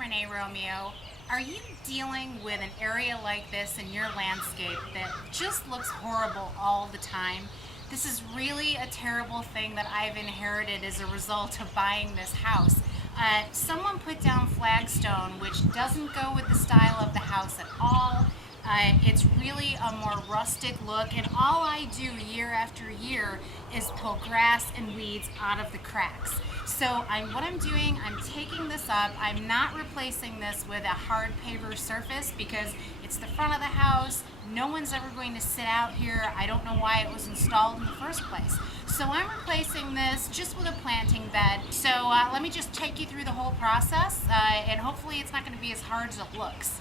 Renee Romeo. Are you dealing with an area like this in your landscape that just looks horrible all the time? This is really a terrible thing that I've inherited as a result of buying this house. Someone put down flagstone, which doesn't go with the style of the house at all. It's really a more rustic look, and all I do year after year is pull grass and weeds out of the cracks. So what I'm doing, I'm taking this up. I'm not replacing this with a hard paver surface because it's the front of the house. No one's ever going to sit out here. I don't know why it was installed in the first place. So I'm replacing this just with a planting bed. So let me just take you through the whole process, and hopefully it's not going to be as hard as it looks.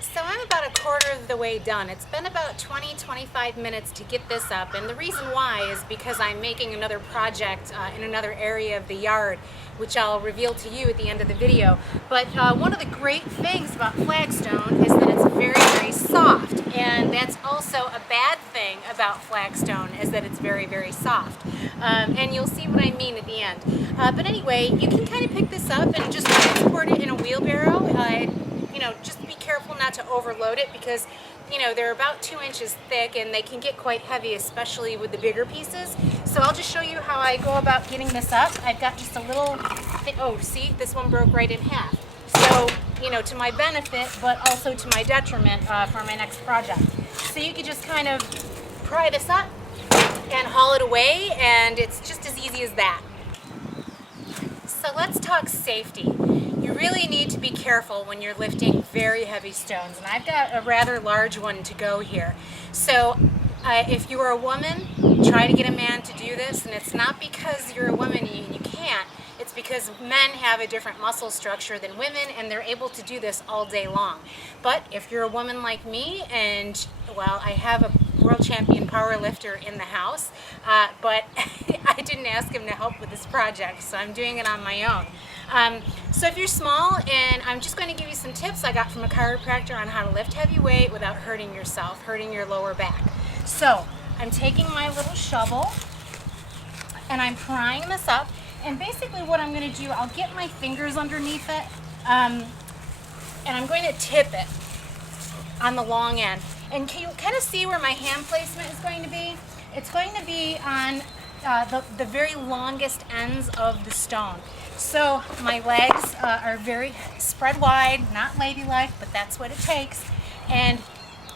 So I'm about a quarter of the way done. It's been about 20-25 minutes to get this up, and the reason why is because I'm making another project in another area of the yard, which I'll reveal to you at the end of the video. But one of the great things about flagstone is that it's very, very soft, and that's also a bad thing about flagstone is that it's very, very soft. And you'll see what I mean at the end. But anyway, you can kind of pick this up and just transport it in a wheelbarrow. Just be careful not to overload it because, they're about 2 inches thick and they can get quite heavy, especially with the bigger pieces. So I'll just show you how I go about getting this up. I've got just a little, oh, see, this one broke right in half. So, to my benefit, but also to my detriment for my next project. So you can just kind of pry this up and haul it away, and it's just as easy as that. So let's talk safety. You really need to be careful when you're lifting very heavy stones, and I've got a rather large one to go here. So if you are a woman, try to get a man to do this, and it's not because you're a woman and you can't, it's because men have a different muscle structure than women, and they're able to do this all day long. But if you're a woman like me, and well, I have a world champion power lifter in the house, but I didn't ask him to help with this project, so I'm doing it on my own. So if you're small, and I'm just going to give you some tips I got from a chiropractor on how to lift heavy weight without hurting yourself, hurting your lower back. So I'm taking my little shovel and I'm prying this up, and basically what I'm going to do, I'll get my fingers underneath it, and I'm going to tip it on the long end. And can you kind of see where my hand placement is going to be? It's going to be on the very longest ends of the stone. So my legs are very spread wide, not ladylike, but that's what it takes. And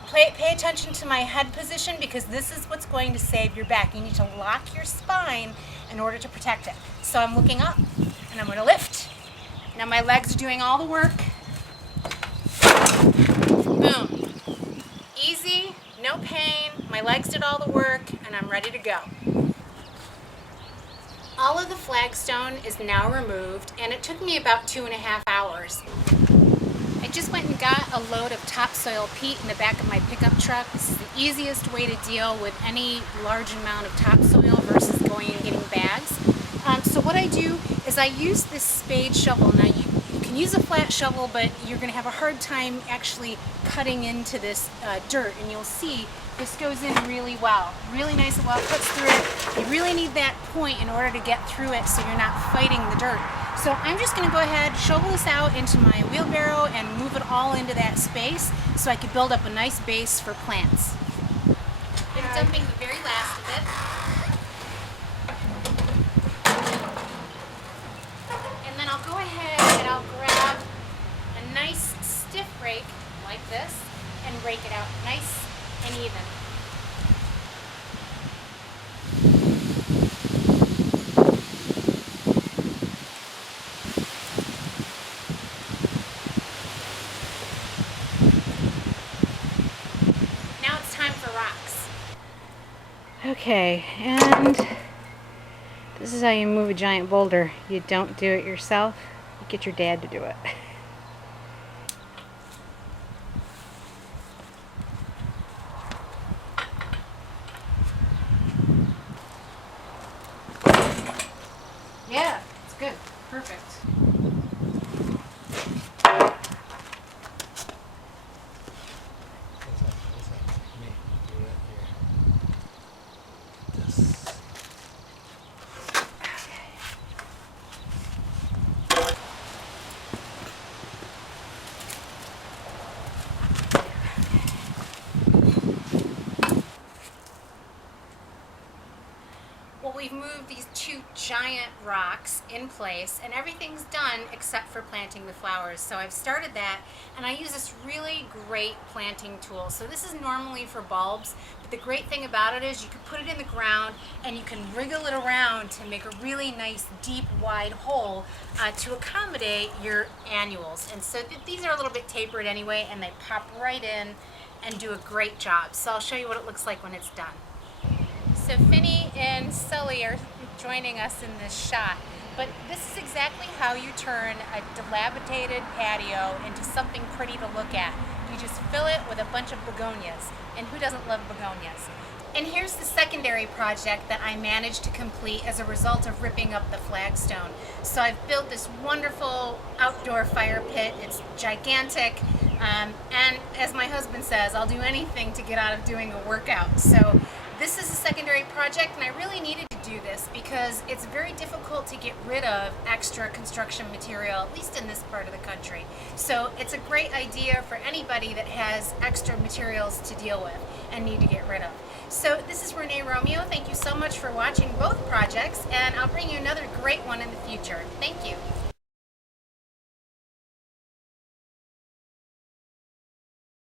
pay attention to my head position because this is what's going to save your back. You need to lock your spine in order to protect it. So I'm looking up and I'm going to lift. Now my legs are doing all the work. Boom. Easy, no pain. My legs did all the work and I'm ready to go. All of the flagstone is now removed, and it took me about 2.5 hours. I just went and got a load of topsoil peat in the back of my pickup truck. This is the easiest way to deal with any large amount of topsoil versus going and getting bags. So what I do is I use this spade shovel. Now you can use a flat shovel, but you're going to have a hard time actually cutting into this dirt, and you'll see this goes in really well. Really nice and well cuts through it. You really need that point in order to get through it so you're not fighting the dirt. So I'm just going to go ahead, shovel this out into my wheelbarrow and move it all into that space so I can build up a nice base for plants. I'm dumping the very last of it. And then I'll go ahead and I'll grab a nice stiff rake like this and rake it out nice and even. Now it's time for rocks. Okay, and this is how you move a giant boulder. You don't do it yourself. You get your dad to do it. Yeah, it's good. Perfect. Well, we've moved these two giant rocks in place and everything's done except for planting the flowers. So I've started that and I use this really great planting tool. So this is normally for bulbs, but the great thing about it is you can put it in the ground and you can wriggle it around to make a really nice deep wide hole to accommodate your annuals. And so these are a little bit tapered anyway and they pop right in and do a great job. So I'll show you what it looks like when it's done. So Finney and Sully are joining us in this shot, but this is exactly how you turn a dilapidated patio into something pretty to look at. You just fill it with a bunch of begonias, and who doesn't love begonias? And here's the secondary project that I managed to complete as a result of ripping up the flagstone. So I've built this wonderful outdoor fire pit. It's gigantic, and as my husband says, I'll do anything to get out of doing a workout. So this is a secondary project, and I really needed to do this because it's very difficult to get rid of extra construction material, at least in this part of the country. So it's a great idea for anybody that has extra materials to deal with and need to get rid of. So this is Renee Romeo. Thank you so much for watching both projects, and I'll bring you another great one in the future. Thank you.